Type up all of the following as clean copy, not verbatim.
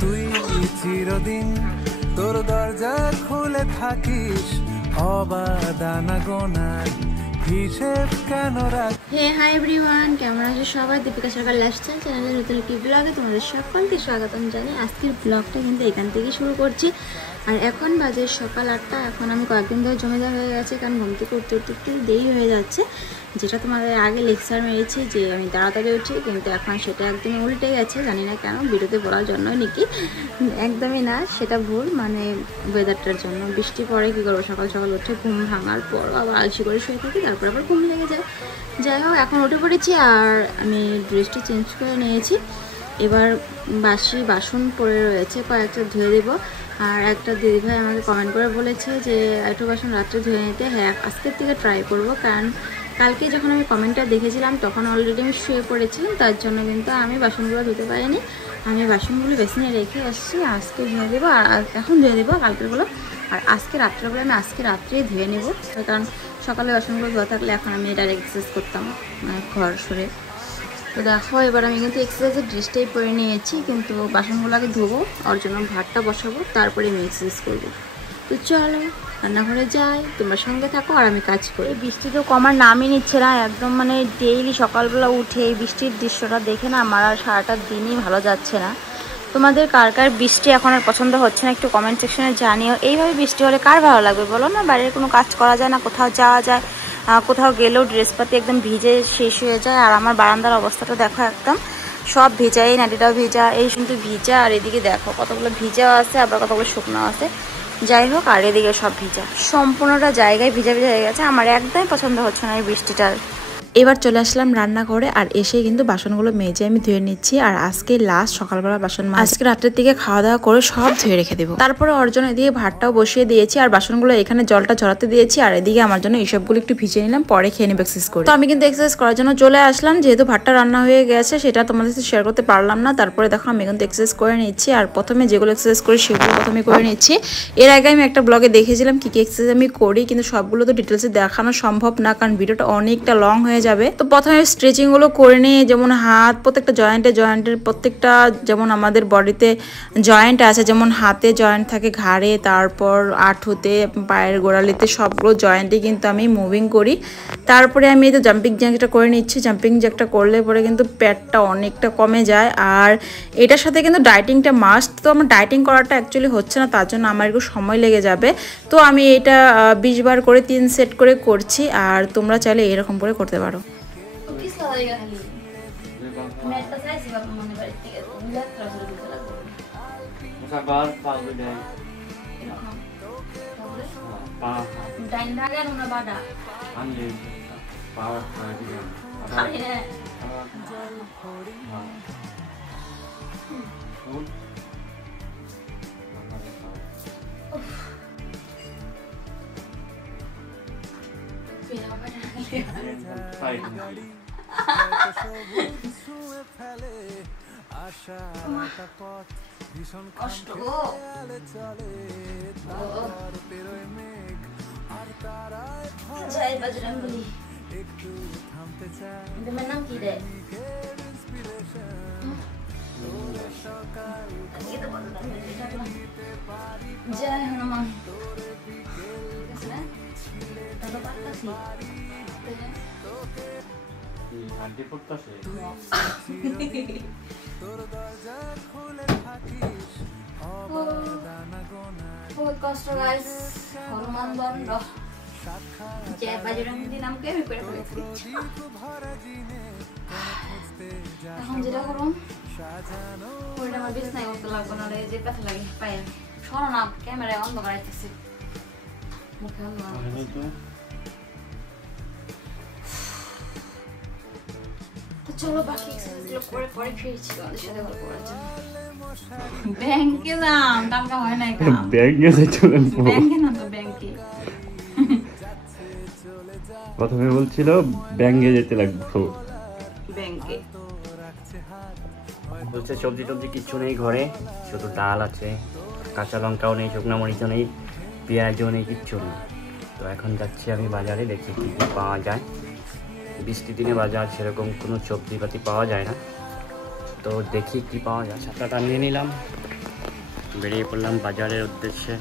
তুই চিরদিন তোর দরজা খুলে থাকিস অবাদানা গোনার হিসেব কেন রাখ। হে হাই এভরিওয়ান, কেমন আছো সবাই? দীপিকা সরকার লাইফস্টাইল চ্যানেলের নতুন কি ব্লগে তোমাদের সকলকে স্বাগতম জানাই। আজকের ব্লগটা কিন্তু এখান থেকে শুরু করছি। আর এখন বাজে সকাল 8টা। এখন আমি কয়েকদিন ধরে জমিদার হয়ে গেছে, কারণ ঘুম থেকে উঠতে উঠতে একটু দেরি হয়ে যাচ্ছে। যেটা তোমাদের আগে লেকচার মেরেছি যে আমি তাড়াতাড়ি উঠি, কিন্তু এখন সেটা একদমই উল্টে গেছে। জানি না কেন, ভিডিওতে বলার জন্যই নাকি, একদমই না, সেটা ভুল। মানে ওয়েদারটার জন্য বৃষ্টি পড়ে, কী করবো, সকাল সকাল উঠে ঘুম ভাঙার পর আবার আলসি করে শুয়ে থাকি, তারপর আবার ঘুম লেগে যায়। যাই হোক, এখন উঠে পড়েছি আর আমি ড্রেসটা চেঞ্জ করে নিয়েছি। এবার বাসি বাসন পড়ে রয়েছে, কয়েকটা ধুয়ে দেবো। আর একটা দিদিভাই আমাকে কমেন্ট করে বলেছে যে একটু বাসন রাত্রে ধুয়ে নিতে। হ্যাঁ, আজকের থেকে ট্রাই করব, কারণ কালকে যখন আমি কমেন্টটা দেখেছিলাম তখন অলরেডি আমি শুয়ে পড়েছিলাম, তার জন্য কিন্তু আমি বাসনগুলো ধুতে পারিনি। আমি বাসনগুলো বেসিনে রেখে আসছি, আজকে ধুয়ে দেবো। আর এখন ধুয়ে দেবো কালকেরগুলো, আর আজকে রাত্রেবেলা আমি আজকে রাত্রেই ধুয়ে নেবো, কারণ সকালে বাসনগুলো ধোয়া থাকলে এখন আমি ডাইরেক্ট এক্সারসাইজ করতাম ঘর সরে। তো দেখো, এবার আমি কিন্তু এক্সারসাইজের ড্রেসটাই পরে নিয়েছি, কিন্তু বাসনগুলো আগে ধোবো, ওর জন্য ভাতটা বসাবো, তারপরে আমি এক্সারসাইজ করবো। তো চলো রান্নাঘরে যাই, তোমরা সঙ্গে থাকো আর আমি কাজ করি। বৃষ্টি তো কমার নামই নিচ্ছে না একদম, মানে ডেইলি সকালবেলা উঠে এই বৃষ্টির দৃশ্যটা দেখে না আমার আর সারাটা দিনই ভালো যাচ্ছে না। তোমাদের কার কার বৃষ্টি এখন আর পছন্দ হচ্ছে না একটু কমেন্ট সেকশনে জানিও। এইভাবে বৃষ্টি হলে কার ভালো লাগবে বলো না? বাইরের কোনো কাজ করা যায় না, কোথাও যাওয়া যায়, কোথাও গেলেও ড্রেসপাতি একদম ভিজে শেষ হয়ে যায়। আর আমার বারান্দার অবস্থাটা দেখো, একদম সব ভিজা, এই নাটিটাও ভিজা, এই কিন্তু ভিজা, আর এদিকে দেখো কতগুলো ভিজাও আছে, আবার কতগুলো শুকনো আছে। যাই হোক, আর এদিকে সব ভিজা, সম্পূর্ণটা জায়গায় ভিজা ভিজা হয়ে গেছে। আমার একদমই পছন্দ হচ্ছে না এই বৃষ্টিটার। এবার চলে আসলাম রান্নাঘরে, আর এসে কিন্তু বাসনগুলো মেজে আমি ধুয়ে নিচ্ছি। আর আজকে লাস্ট সকালবেলা বাসন, আজকে রাত্রের দিকে খাওয়া দাওয়া করে সব ধুয়ে রেখে দেবো। তারপরে অর্জন এদিকে ভাতটাও বসিয়ে দিয়েছি, আর বাসনগুলো এখানে জলটা ঝরাতে দিয়েছি। আর এদিকে আমার জন্য এইসবগুলো একটু ভিজিয়ে নিলাম, পরে খেয়ে নেবো এক্সারসাইজ করে। তো আমি কিন্তু এক্সারসাইজ করার জন্য চলে আসলাম, যেহেতু ভাতটা রান্না হয়ে গেছে সেটা তোমাদের সাথে শেয়ার করতে পারলাম না। তারপরে দেখো আমি কিন্তু এক্সারসাইজ করে নিচ্ছি, আর প্রথমে যেগুলো এক্সারসাইজ করি সেগুলো প্রথমে করে নিচ্ছি। এর আগে আমি একটা ব্লগে দেখেছিলাম কি কি এক্সারসাইজ আমি করি, কিন্তু সবগুলো তো ডিটেলসে দেখানো সম্ভব না, কারণ ভিডিওটা অনেকটা লং হয়ে যাবে। তো প্রথমে স্ট্রেচিংগুলো করে নিই, যেমন হাত প্রত্যেকটা জয়েন্টের প্রত্যেকটা, যেমন আমাদের বডিতে জয়েন্ট আছে, যেমন হাতে জয়েন্ট থাকে, ঘাড়ে, তারপর আঁঠুতে, পায়ের গোড়ালিতে, সবগুলো জয়েন্টে কিন্তু আমি মুভিং করি। তারপরে আমি এই তো জাম্পিং জ্যাকটা করে নিচ্ছি। জাম্পিং জ্যাকটা করলে পরে কিন্তু পেটটা অনেকটা কমে যায়, আর এটার সাথে কিন্তু ডায়েটিংটা মাস্ট। তো আমার ডায়েটিং করাটা অ্যাকচুয়ালি হচ্ছে না, তার জন্য আমার একটু সময় লেগে যাবে। তো আমি এটা 20 বার করে 3 সেট করে করছি, আর তোমরা চাইলে এরকম করে করতে পারো। নাম কি রে? জয় হনুমান। বহুত কষ্ট গাইস, হনুমান দণ্ড। জয় বজরঙ্গী নামকে আমি করে ফেলেছি। এখন যেটা করুন ওইটা আমার বিছনায় করতে লাগবে, না যে ব্যথা লাগে পায়ে। সরো না, ক্যামেরায় অন্ধকার আসতেছে, মুখে অন্ধকার। তো চলো বাকি এক্সারসাইজগুলো করে পরে ফিরছি তোমাদের সাথে গল্প করার জন্য। ব্যাংকে যাম, টাকা হয় না, ব্যাংকে চলে ব্যাংকে না তো ব্যাংকে। প্রথমে বলছিল ব্যাংকে যেতে লাগবে, ব্যাংকে বলছে সবজি টবজি কিচ্ছু নেই ঘরে, শুধু ডাল আছে, কাঁচা লঙ্কাও নেই, শুকনো মরিচও নেই, পেঁয়াজও নেই, কিচ্ছু নেই। তো এখন যাচ্ছি আমি বাজারে, দেখি কী কী পাওয়া যায়। বৃষ্টির দিনে বাজার সেরকম কোনো সবজিপাতি পাওয়া যায় না, তো দেখি কি পাওয়া যায়। ছাতাটা নিয়ে নিলাম, বেরিয়ে পড়লাম বাজারের উদ্দেশ্যে।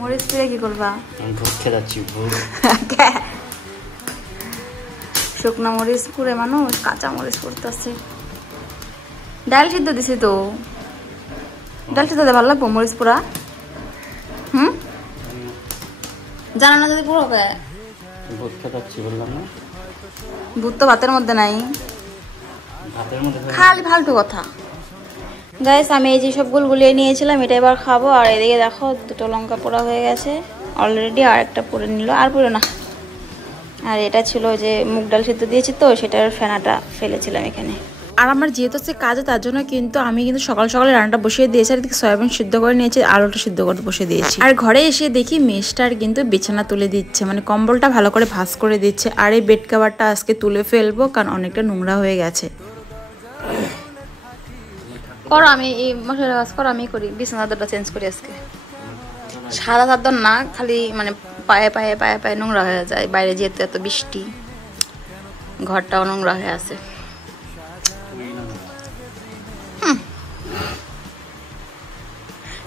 মরিচ পুড়ে কি করবা? আমি ভূত খেয়ে যাচ্ছি, ভূত। শুকনো মরিচ পুড়ে মানুষ কাঁচা মরিচ পুড়তেছে। ডাল সিদ্ধ দিছি তো, ডাল সিদ্ধ ভালো লাগবো মরিচ পুরা? জানা না যদি পুরো হবে। ভূত খেয়ে যাচ্ছি বললাম না, ভূত তো ভাতের মধ্যে নাই, ভাতের মধ্যে খালি ফালতু কথা। গাইস আমি এই যে সবগুলো গুলিয়ে নিয়েছিলাম, এটা এবার খাবো। আর এদিকে দেখো দুটো লঙ্কা পোড়া হয়ে গেছে অলরেডি, আর একটা পুড়ে নিল, আর পুরো না। আর এটা ছিল যে মুগ ডাল সিদ্ধ দিয়েছি তো, সেটার ফেনাটা ফেলেছিলাম এখানে। আর আমার যেহেতু হচ্ছে কাজে, তার জন্য কিন্তু আমি কিন্তু সকাল সকালে রান্নাটা বসিয়ে দিয়েছি। আর এদিকে সয়াবিন সিদ্ধ করে নিয়েছি, আলুটা সিদ্ধ করে বসিয়ে দিয়েছি। আর ঘরে এসে দেখি মেশটার কিন্তু বিছানা তুলে দিচ্ছে, মানে কম্বলটা ভালো করে ভাঁজ করে দিচ্ছে। আর এই বেড কভারটা আজকে তুলে ফেলবো, কারণ অনেকটা নোংরা হয়ে গেছে। করো, আমি এই মশারি কাজ করো, আমি করি। বিছানা চাদরটা চেঞ্জ করি আজকে। সাদা চাদর না, খালি মানে পায়ে পায়ে পায়ে পায়ে নোংরা হয়ে যায়, বাইরে যেহেতু এত বৃষ্টি, ঘরটাও নোংরা হয়ে আছে।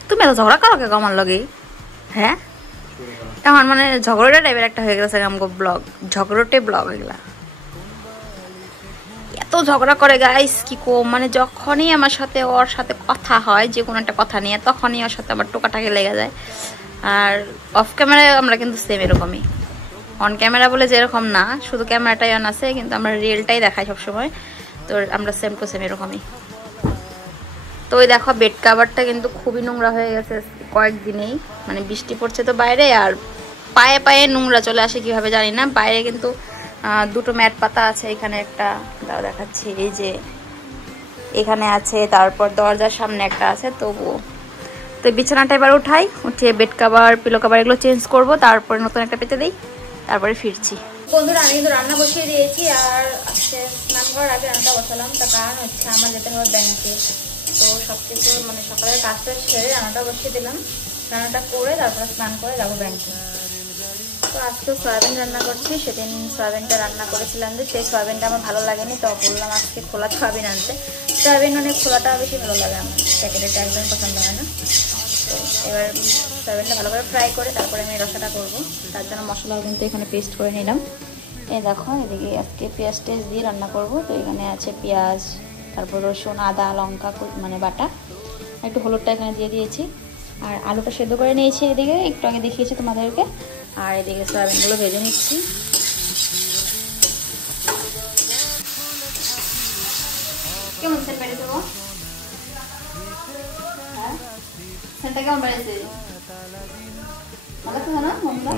তুমি এত ঝগড়া করো কে আমার লগে? হ্যাঁ, এখন মানে ঝগড়া টাইপের একটা হয়ে গেছে আমাকে ব্লগ, ঝগড়টে ব্লগ এগুলা। এত ঝগড়া করে গাইস কি কম, মানে যখনই আমার সাথে ওর সাথে কথা হয় যে কোনো একটা কথা নিয়ে, তখনই ওর সাথে আমার টোকাটাকে লেগে যায়। আর অফ ক্যামেরায় আমরা কিন্তু সেম এরকমই, অন ক্যামেরা বলে যেরকম না, শুধু ক্যামেরাটাই অন আছে, কিন্তু আমরা রিয়েলটাই দেখাই সবসময়। তো আমরা সেম টু সেম এরকমই। তো ওই দেখো বেড কাভারটা কিন্তু খুবই নোংরা হয়ে গেছে কয়েকদিনেই, মানে বৃষ্টি পড়ছে তো বাইরে, আর পায়ে পায়ে নোংরা চলে আসে কিভাবে জানি না। বাইরে কিন্তু দুটো ম্যাট পাতা আছে, এখানে একটা দাও দেখাচ্ছি, এই যে এখানে আছে, তারপর দরজার সামনে একটা আছে। তবুও তো বিছানাটা এবার উঠিয়ে বেড কাভার পিলো কাভার এগুলো চেঞ্জ করব, তারপরে নতুন একটা পেতে দিই, তারপরে ফিরছি। বন্ধুরা আমি কিন্তু রান্না বসিয়ে দিয়েছি, আর আজকে স্নান করার আগে রান্নাটা বসালাম। তার কারণ হচ্ছে আমার যেতে হবে ব্যাংকে। তো সব কিছু মানে সকালের কাজটা সেরে রান্নাটা বসিয়ে দিলাম, রান্নাটা করে তারপরে স্নান করে যাবো ব্যাংকে। তো আজকে সয়াবিন রান্না করছি, সেদিন সয়াবিনটা রান্না করেছিলাম যে সেই সয়াবিনটা আমার ভালো লাগেনি, তো বললাম আজকে খোলা সয়াবিন আনতে। সয়াবিন মানে খোলাটা বেশি ভালো লাগে আমার, প্যাকেটেরটা একদম পছন্দ হয় না। তো এবার সয়াবিনটা ভালো করে ফ্রাই করে তারপরে আমি রসাটা করবো। তার জন্য মশলাও কিন্তু এখানে পেস্ট করে নিলাম। এই দেখো এদিকে আজকে পেঁয়াজ টেস্ট দিয়ে রান্না করবো। তো এখানে আছে পেঁয়াজ, তারপর রসুন, আদা, লঙ্কা মানে বাটা, একটু হলুদটা এখানে দিয়ে দিয়েছি। আর আলুটা সেদ্ধ করে নিয়েছি এদিকে, একটু আগে দেখিয়েছি তোমাদেরকে। আর এদিকে সয়াবিনগুলো ভেজে নিচ্ছি। কেমন সেন্ট বেড়েছে গো? হ্যাঁ সেন্টটা কেমন বেড়েছে?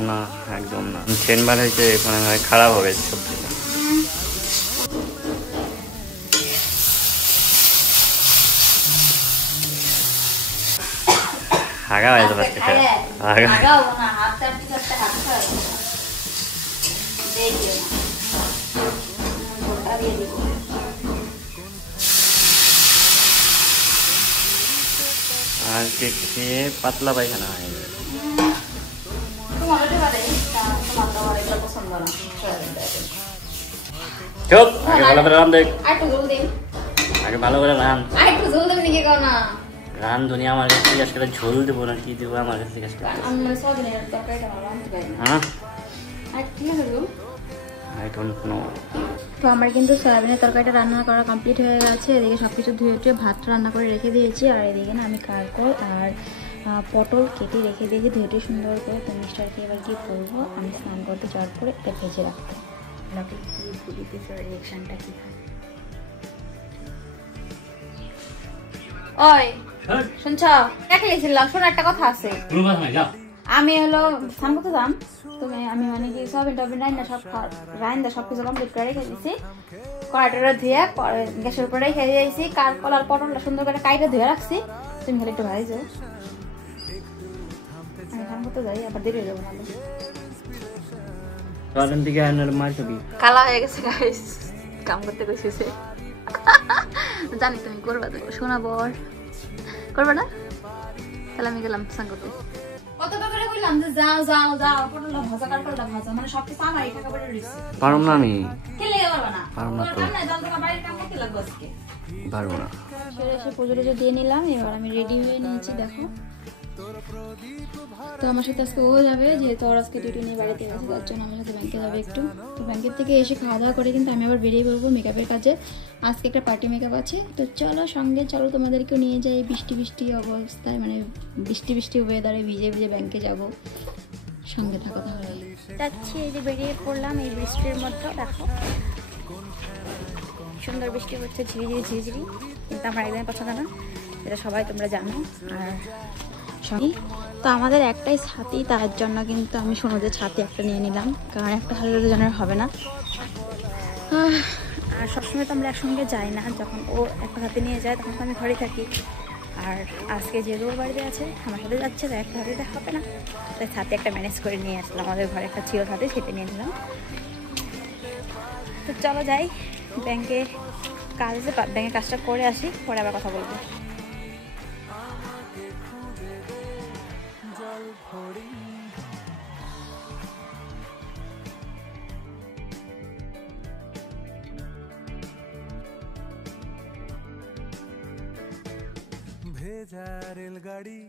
না একদম না, সেন্ট বার হয়েছে, মানে খারাপ হবে সবজিটা। আগা হয়ে যাবে আজকে খেয়ে পাতলা পায়খানা হয়ে যাবে। চুপ, আগে ভালো করে রান দেখ, আগে ভালো করে রান। রান দুনিয়া আমার কাছে জিজ্ঞাসা করে ঝোল দেবো না কি দেবো, আমার কাছে জিজ্ঞাসা করে। তো আমার কিন্তু সয়াবিনের তরকারিটা রান্না করা কমপ্লিট হয়ে গেছে। এদিকে সব কিছু ধুয়ে টুয়ে ভাতটা রান্না করে রেখে দিয়েছি। আর এদিকে না আমি কারকল আর পটল কেটে রেখে দিয়েছি ধুয়ে সুন্দর করে। তো মিষ্টারকে এবার কি করবো, আমি স্নান করতে যাওয়ার পরে এটা ভেজে রাখতে। লোকে কি দিতেছে, রিয়েকশনটা কি হয়। ওই শুনছ, দেখলেছিলাম, শোনো একটা কথা আছে। আমি হলো স্নান করতে যাম, তুমি আমি মানে কি সয়াবিন টবিন রান্না সব রান্না সবকিছু কমপ্লিট করে রেখে দিছি। কড়াইটা ধুয়ে গ্যাসের উপরে রেখে দিয়েছি। কারকল আর পটলটা সুন্দর করে কাইটা ধুয়ে রাখছি, তুমি খালি একটু ভাজি যাও। আমি স্নান করতে যাই, আবার দেরি হয়ে যাবো না। কালা হয়ে গেছে গাইস, কাম করতে কইছে। জানি তুমি করবা, তো শোনা বর করবে না, তাহলে আমি গেলাম স্নান করতে। কতটা করে কইলাম যে যাও যাও যাও, পটলটা ভাজা কারকলটা ভাজা, মানে সবকিছু আমারই টাকা পড়ে রইছে। পারম না আমি। কে লেগে পারবো না তো, পারবো না। সেরে এসে পুজো টুজো দিয়ে নিলাম, এবার আমি রেডি হয়ে নিয়েছি দেখো। তো আমার সাথে আজকে ও যাবে, যেহেতু ওর আজকে ডিউটি নিয়ে বাড়িতে গেছে, তার জন্য আমার সাথে ব্যাংকে যাবে একটু। তো ব্যাংকের থেকে এসে খাওয়া দাওয়া করে কিন্তু আমি আবার বেরিয়ে পড়বো মেকআপের কাজে। আজকে একটা পার্টি মেকআপ আছে, তো চলো সঙ্গে চলো, তোমাদেরকেও নিয়ে যাই। বৃষ্টি বৃষ্টি অবস্থায়, মানে বৃষ্টি বৃষ্টি ওয়েদারে ভিজে ভিজে ব্যাংকে যাব, সঙ্গে থাকো তাহলে। যাচ্ছি, এই যে বেরিয়ে পড়লাম এই বৃষ্টির মধ্যে, দেখো সুন্দর বৃষ্টি হচ্ছে, ঝিরিঝিরি ঝিরিঝিরি, কিন্তু আমার একদমই পছন্দ না, এটা সবাই তোমরা জানো। আর সঙ্গে তো আমাদের একটাই ছাতি, তার জন্য কিন্তু আমি সোনুদের ছাতি একটা নিয়ে নিলাম, কারণ একটা হাজার জনের হবে না। আর সবসময় তো আমরা একসঙ্গে যাই না, যখন ও একটা হাতে নিয়ে যায় তখন তো আমি ঘরে থাকি। আর আজকে যেহেতু ওর বাড়িতে আছে, আমার সাথে যাচ্ছে, তাই একটা হাতে হবে না, তাই ছাতি একটা ম্যানেজ করে নিয়ে আসলাম। আমাদের ঘরে একটা ছিল ছাতি, সেটা নিয়ে নিলাম। তো চলো যাই, ব্যাংকে কাজ আছে, ব্যাংকের কাজটা করে আসি, পরে আবার কথা বলবো। ভেজা রেলগাড়ি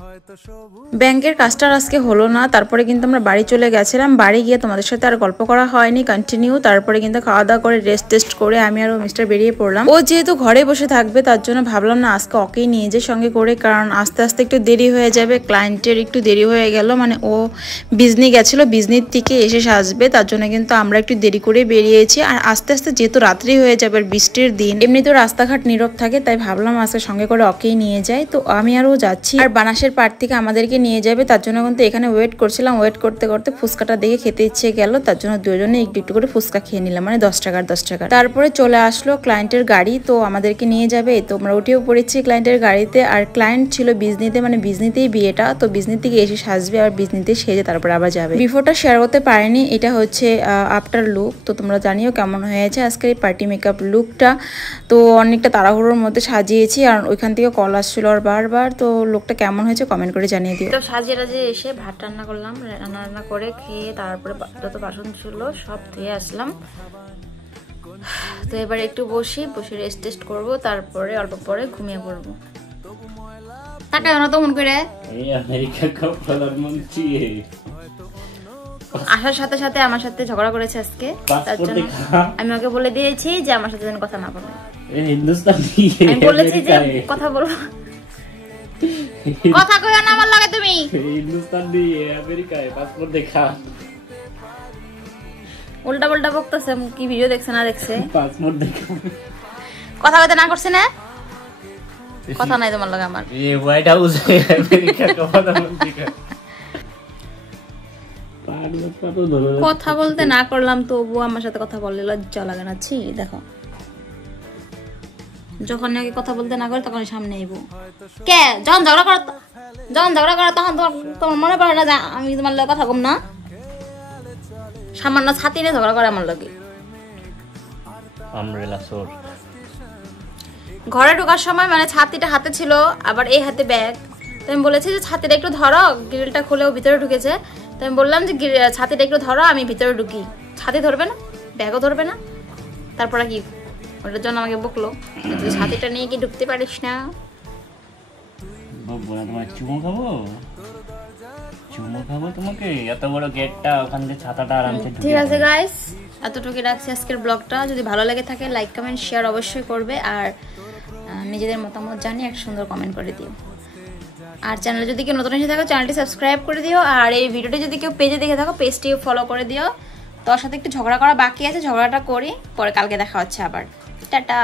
হয়তো সবুজ ব্যাংকের কাজটা আজকে হলো না, তারপরে কিন্তু আমরা বাড়ি চলে গেছিলাম। বাড়ি গিয়ে তোমাদের সাথে আর গল্প করা হয়নি কন্টিনিউ। তারপরে কিন্তু খাওয়া দাওয়া করে রেস্ট টেস্ট করে আমি আর মিস্টার বেরিয়ে পড়লাম। ও যেহেতু ঘরে বসে থাকবে, তার জন্য ভাবলাম না আজকে ওকেই নিয়ে যাই সঙ্গে করে, কারণ আস্তে আস্তে একটু দেরি হয়ে যাবে। ক্লায়েন্টের একটু দেরি হয়ে গেল, মানে ও বিজনি গেছিলো, বিজনির থেকে এসে সাজবে, তার জন্য কিন্তু আমরা একটু দেরি করে বেরিয়েছি। আর আস্তে আস্তে যেহেতু রাত্রি হয়ে যাবে, আর বৃষ্টির দিন, এমনিতেও রাস্তাঘাট নীরব থাকে, তাই ভাবলাম আজকে সঙ্গে করে ওকেই নিয়ে যাই। তো আমি আর ও যাচ্ছি, আর বানাসের পাড় থেকে আমাদেরকে নিয়ে যাবে, তার জন্য কিন্তু এখানে ওয়েট করছিলাম। ওয়েট করতে করতে ফুচকাটা দেখে খেতে ইচ্ছে গেল, তার জন্য দুজনে একটু একটু করে ফুচকা খেয়ে নিলাম, মানে 10 টাকার 10 টাকা। তারপরে চলে আসলো ক্লায়েন্টের গাড়ি, তো আমাদেরকে নিয়ে যাবে। তো আমরা উঠেও পড়েছি ক্লায়েন্টের গাড়িতে। আর ক্লায়েন্ট ছিল বিজনিতে, মানে বিজনিতেই বিয়েটা, তো বিজনি থেকে এসে সাজবে আর বিজনিতে সেজে তারপরে আবার যাবে। বিফোরটা শেয়ার করতে পারিনি, এটা হচ্ছে আফটার লুক। তো তোমরা জানিও কেমন হয়েছে আজকের এই পার্টি মেকআপ লুকটা। তো অনেকটা তাড়াহুড়োর মধ্যে সাজিয়েছি, আর ওইখান থেকে কল আসছিল আর বারবার। তো লুকটা কেমন হয়েছে কমেন্ট করে জানিয়ে দিও। তো সাজিয়ে টাজিয়ে এসে ভাত রান্না করলাম, রান্না করে খেয়ে তারপরে যত বাসন ছিল সব ধুয়ে আসলাম। তো এবার একটু বসে রেস্ট টেস্ট করবো, তারপরে অল্প পরে ঘুমিয়ে পড়বো। টাকা না তো মন করে আসার সাথে সাথে আমার সাথে ঝগড়া করেছে আজকে, তার জন্য আমি ওকে বলে দিয়েছি যে আমার সাথে যেন কথা না বলে। আমি বলেছি যে কথা বলবো, কথা কইও না আমার লাগে তুমি। হিন্দুস্তান দিয়ে আমেরিকায় পাসপোর্ট দেখা, উল্টা পাল্টা বকতেছে, কি ভিডিও দেখছে না দেখছে, পাসপোর্ট দেখা, কথা কইতে না করছে না, কথা নাই তোমার লাগে আমার। এই হোয়াইট হাউসে আমেরিকা কথা বলতে কথা বলতে না করলাম, তবু আমার সাথে কথা বললে লজ্জা লাগে না? ছি, দেখো যখন নাকি কথা বলতে না করে তখন সামনে আইবো। কে যখন ঝগড়া করো তখন তোমার মনে পড়ে না যে আমি তোমার লগে কথা কম না? সামান্য ছাতি নিয়ে ঝগড়া করে আমার লগে। ঘরে ঢোকার সময় মানে ছাতিটা হাতে ছিল, আবার এই হাতে ব্যাগ। তো আমি বলেছি যে ছাতিটা একটু ধরো, গ্রিলটা খুলেও ভিতরে ঢুকেছে। তো আমি বললাম যে ছাতিটা একটু ধরো, আমি ভিতরে ঢুকি। ছাতি ধরবে না, ব্যাগও ধরবে না, তারপরে কি ওটার জন্য আমাকে বকলো ছাতিটা নিয়ে কি ঢুকতে পারিস না। চুমো খাবো তোমাকে, এত বড় গেটটা, ওখান থেকে ছাতাটা আরামসে। ঠিক আছে গাইস, এতটুকু রাখছি আজকের ব্লগটা। যদি ভালো লেগে থাকে লাইক কমেন্ট শেয়ার অবশ্যই করবে, আর নিজেদের মতামত জানিয়ে একটা সুন্দর কমেন্ট করে দিও। আর চ্যানেলে যদি কেউ নতুন এসে থাকো চ্যানেলটি সাবস্ক্রাইব করে দিও, আর এই ভিডিওটি যদি কেউ পেজে দেখে থাকো পেজটিও ফলো করে দিও। তোর সাথে একটু ঝগড়া করা বাকি আছে, ঝগড়াটা করি, পরে কালকে দেখা হচ্ছে আবার। টাটা।